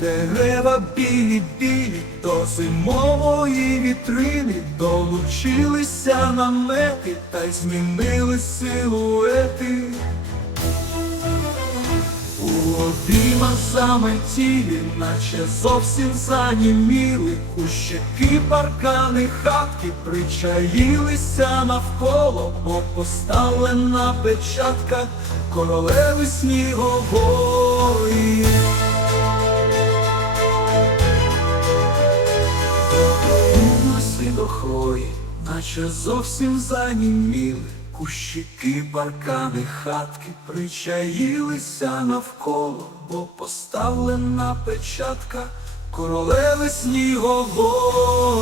дерева білі білі, до зимової вітрини долучилися намети та й змінили силуети. У обіймах заметілі, наче зовсім заніміли, кущики, паркани, хатки причаїлися навколо, бо поставлена печатка королеви снігової. Наче зовсім заніміли, кущики, баркани, хатки причаїлися навколо, бо поставлена печатка королеви снігової.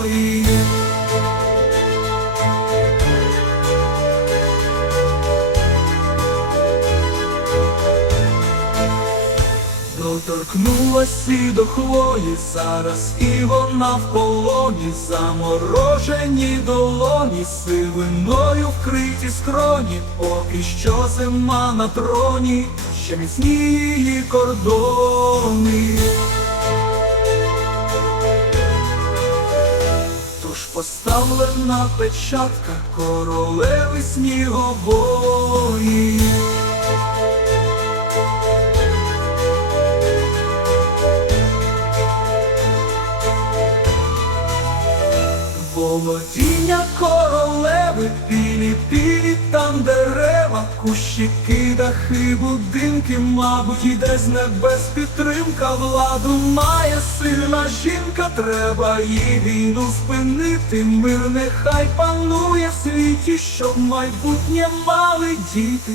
Доторкнулась і до хвої, зараз і вона в полоні, заморожені долоні, сивиною вкриті скроні, поки що зима на троні, ще міцні її кордони. Тож поставлена печатка королеви снігової. Володіння королеви, білі білі там дерева, кущики, дахи, будинки, мабуть, іде з небес підтримка, владу має сильна жінка, треба їй війну спинити. Мир нехай панує в світі, щоб майбутнє мали діти.